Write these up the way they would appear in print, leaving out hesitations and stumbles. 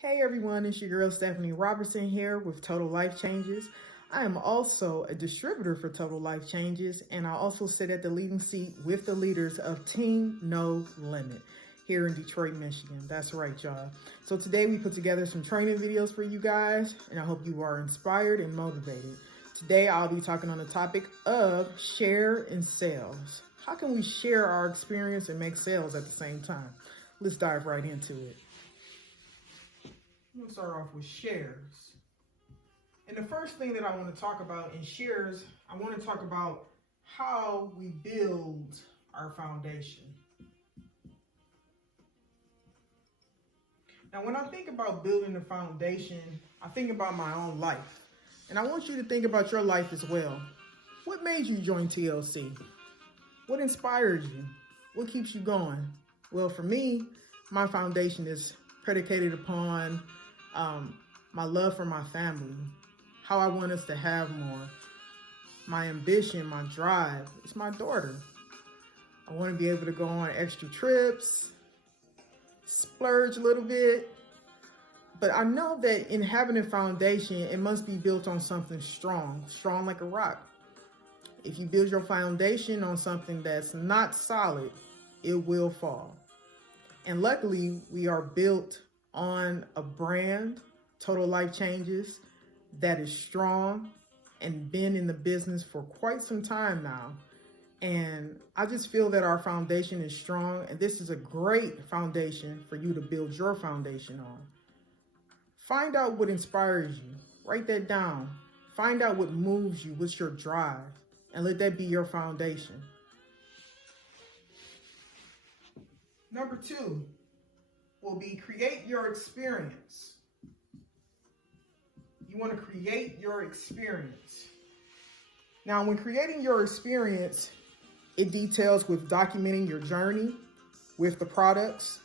Hey everyone, it's your girl Stephanie Roberson here with Total Life Changes. I am also a distributor for Total Life Changes, and I also sit at the leading seat with the leaders of Team No Limit here in Detroit, Michigan. That's right, y'all. So today we put together some training videos for you guys, and I hope you are inspired and motivated. Today I'll be talking on the topic of share and sales. How can we share our experience and make sales at the same time? Let's dive right into it. I'm gonna start off with shares. And the first thing that I want to talk about in shares, I want to talk about how we build our foundation. Now, when I think about building a foundation, I think about my own life. And I want you to think about your life as well. What made you join TLC? What inspired you? What keeps you going? Well, for me, my foundation is predicated upon my love for my family, how I want us to have more, my ambition, my drive. It's my daughter. I want to be able to go on extra trips, splurge a little bit. But I know that in having a foundation, it must be built on something strong, strong like a rock. If you build your foundation on something that's not solid, it will fall. And luckily, we are built on a brand, Total Life Changes, that is strong and been in the business for quite some time now. And I just feel that our foundation is strong, and this is a great foundation for you to build your foundation on. Find out what inspires you. Write that down. Find out what moves you, what's your drive, and let that be your foundation. Number 2 will be create your experience. You want to create your experience. Now, when creating your experience, it details with documenting your journey with the products.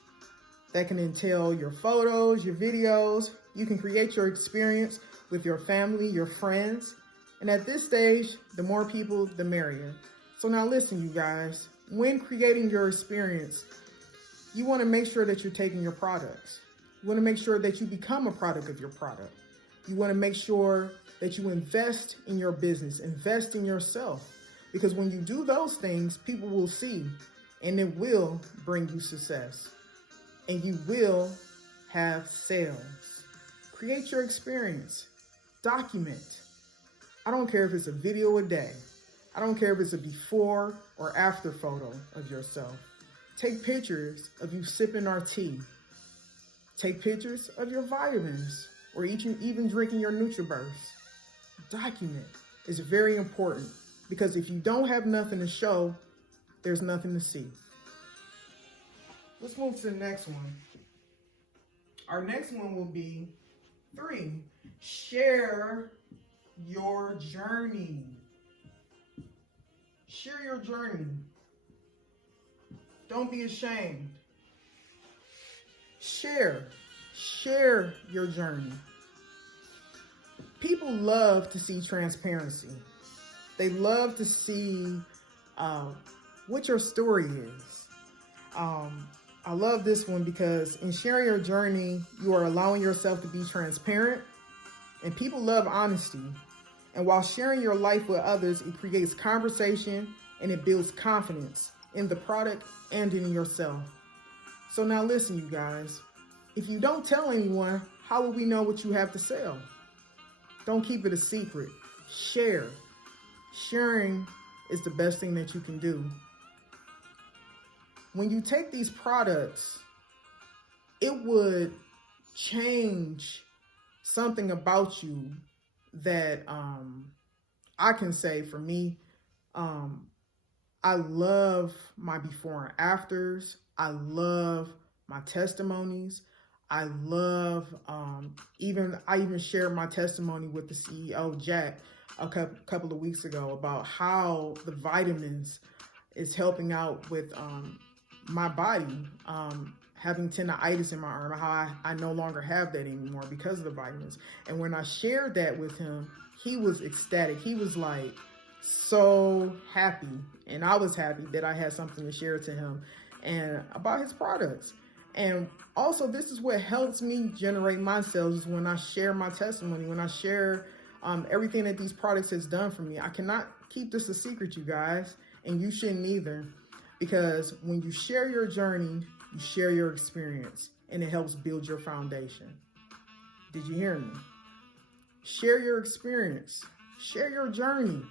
That can entail your photos, your videos. You can create your experience with your family, your friends. And at this stage, the more people, the merrier. So now listen, you guys, when creating your experience, you want to make sure that you're taking your products. You want to make sure that you become a product of your product. You want to make sure that you invest in your business, invest in yourself. Because when you do those things, people will see, and it will bring you success. And you will have sales. Create your experience. Document. I don't care if it's a video a day. I don't care if it's a before or after photo of yourself. Take pictures of you sipping our tea. Take pictures of your vitamins or even drinking your NutriBurst. Document is very important because if you don't have nothing to show, there's nothing to see. Let's move to the next one. Our next one will be 3. Share your journey. Share your journey. Don't be ashamed. Share your journey. People love to see transparency. They love to see what your story is. I love this one because in sharing your journey, you are allowing yourself to be transparent, and people love honesty. And while sharing your life with others, it creates conversation and it builds confidence in the product and in yourself. So now listen, you guys, if you don't tell anyone, how will we know what you have to sell? Don't keep it a secret. Share. Sharing is the best thing that you can do. When you take these products, it would change something about you that I can say for me, I love my before and afters. I love my testimonies. I love, I even shared my testimony with the CEO, Jack, a couple of weeks ago about how the vitamins is helping out with my body, having tendinitis in my arm, how I no longer have that anymore because of the vitamins. And when I shared that with him, he was ecstatic. He was like so happy. And I was happy that I had something to share to him and about his products. And also, this is what helps me generate my sales, is when I share my testimony, when I share everything that these products has done for me. I cannot keep this a secret, you guys, and you shouldn't either, because when you share your journey, you share your experience, and it helps build your foundation. Did you hear me? Share your experience, share your journey.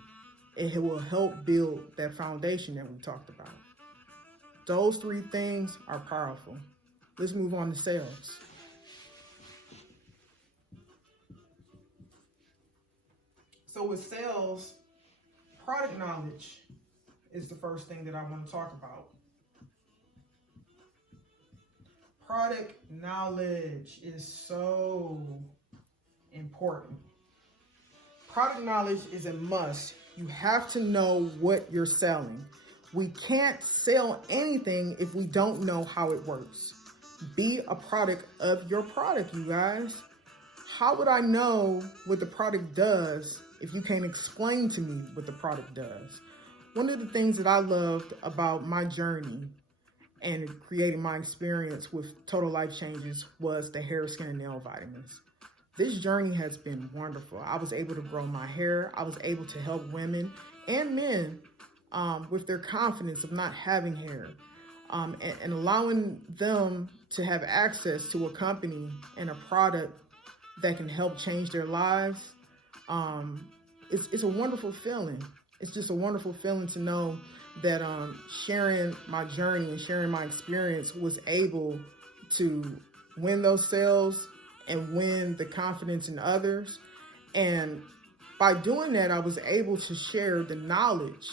It will help build that foundation that we talked about. Those three things are powerful. Let's move on to sales. So with sales, product knowledge is the first thing that I want to talk about. Product knowledge is so important. Product knowledge is a must. You have to know what you're selling. We can't sell anything if we don't know how it works. Be a product of your product, you guys. How would I know what the product does if you can't explain to me what the product does? One of the things that I loved about my journey and creating my experience with Total Life Changes was the hair, skin, and nail vitamins. This journey has been wonderful. I was able to grow my hair. I was able to help women and men with their confidence of not having hair, and allowing them to have access to a company and a product that can help change their lives. It's a wonderful feeling. It's just a wonderful feeling to know that sharing my journey and sharing my experience was able to win those sales and win the confidence in others. And by doing that, I was able to share the knowledge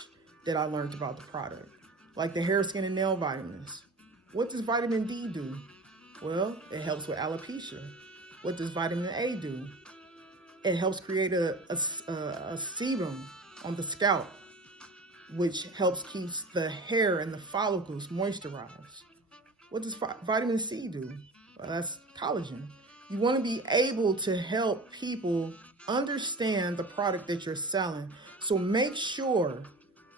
that I learned about the product, like the hair, skin, and nail vitamins. What does vitamin D do? Well, it helps with alopecia. What does vitamin A do? It helps create a sebum on the scalp, which helps keeps the hair and the follicles moisturized. What does vitamin C do? Well, that's collagen. You want to be able to help people understand the product that you're selling. So make sure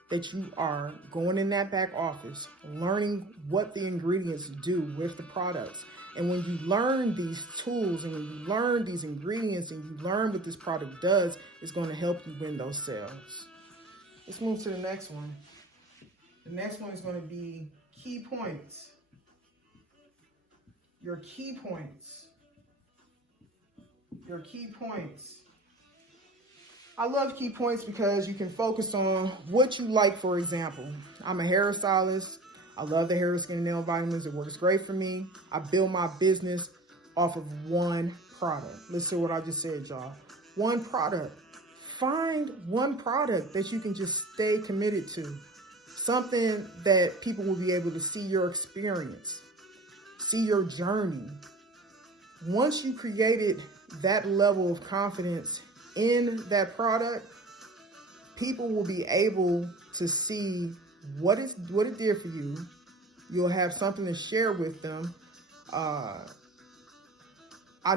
that you are going in that back office, learning what the ingredients do with the products. And when you learn these tools and when you learn these ingredients and you learn what this product does, it's going to help you win those sales. Let's move to the next one. The next one is going to be key points. Your key points. Your key points. I love key points because you can focus on what you like. For example, I'm a hairstylist. I love the hair, skin, and nail vitamins. It works great for me. I build my business off of one product. Listen to what I just said, y'all. One product. Find one product that you can just stay committed to. Something that people will be able to see your experience, see your journey. Once you created that level of confidence in that product, people will be able to see what it did for you. You'll have something to share with them. I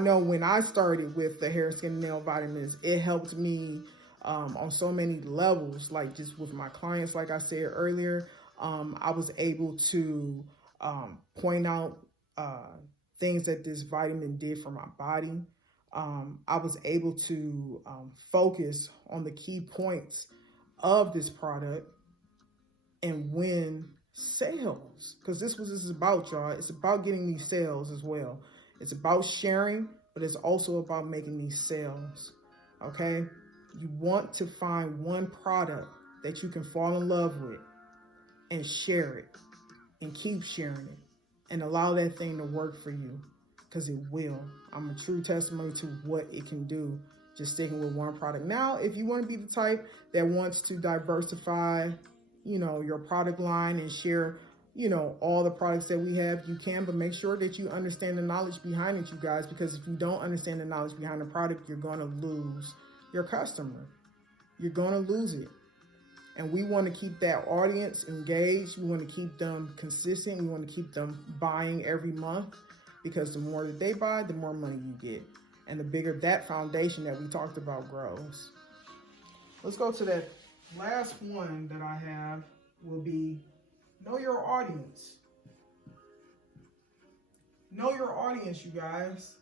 know when I started with the hair, skin, and nail vitamins, it helped me on so many levels, like just with my clients, like I said earlier. I was able to point out things that this vitamin did for my body. I was able to focus on the key points of this product and win sales, because this is about, y'all. It's about getting these sales as well. It's about sharing, but it's also about making these sales. Okay, you want to find one product that you can fall in love with and share it and keep sharing it and allow that thing to work for you, because it will. I'm a true testimony to what it can do, just sticking with one product. Now, if you want to be the type that wants to diversify, your product line and share, all the products that we have, you can, but make sure that you understand the knowledge behind it, you guys, because if you don't understand the knowledge behind the product, you're going to lose your customer. You're going to lose it. And we want to keep that audience engaged. We want to keep them consistent. We want to keep them buying every month, because the more that they buy, the more money you get. And the bigger that foundation that we talked about grows. Let's go to that last one that I have, will be know your audience. Know your audience, you guys.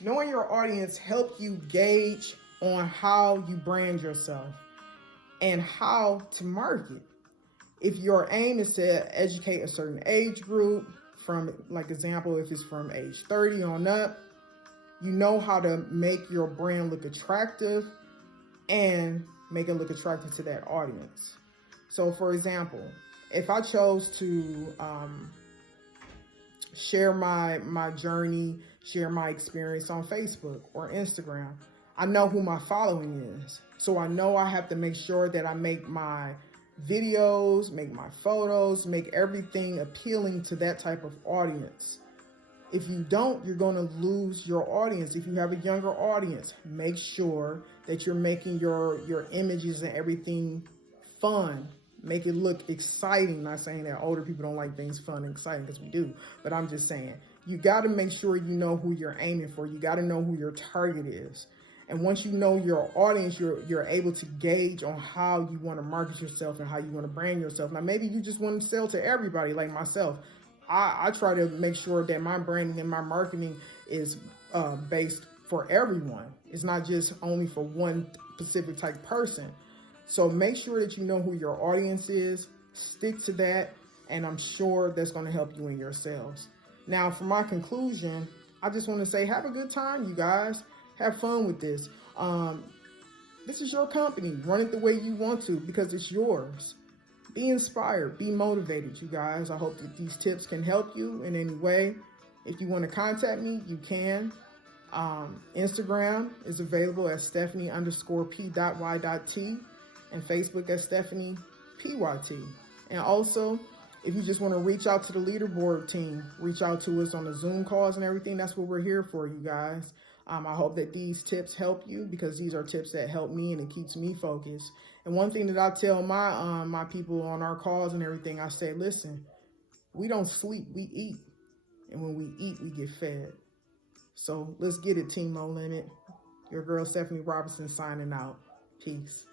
Knowing your audience helps you gauge on how you brand yourself and how to market. If your aim is to educate a certain age group, from like example, if it's from age 30 on up, you know how to make your brand look attractive and make it look attractive to that audience. So for example, if I chose to share my journey, share my experience on Facebook or Instagram, I know who my following is. So I know I have to make sure that I make my videos, make my photos, make everything appealing to that type of audience. If you don't, you're going to lose your audience. If you have a younger audience, make sure that you're making your images and everything fun. Make it look exciting. Not saying that older people don't like things fun and exciting, because we do. But I'm just saying, you got to make sure you know who you're aiming for. You got to know who your target is. And once you know your audience, you're able to gauge on how you want to market yourself and how you want to brand yourself. Now, maybe you just want to sell to everybody like myself. I try to make sure that my branding and my marketing is based for everyone. It's not just only for one specific type person. So make sure that you know who your audience is, stick to that, and I'm sure that's going to help you in your sales. Now, for my conclusion, I just want to say, have a good time, you guys. Have fun with this. This is your company. Run it the way you want to, because it's yours. Be inspired. Be motivated, you guys. I hope that these tips can help you in any way. If you want to contact me, you can. Instagram is available at Stephanie_P.Y.T and Facebook at Stephanie PYT. And also, if you just want to reach out to the leaderboard team, reach out to us on the Zoom calls and everything. That's what we're here for, you guys. I hope that these tips help you, because these are tips that help me and it keeps me focused. And one thing that I tell my people on our calls and everything, I say, listen, we don't sleep, we eat. And when we eat, we get fed. So let's get it, Team No Limit. Your girl, Stephanie Roberson, signing out. Peace.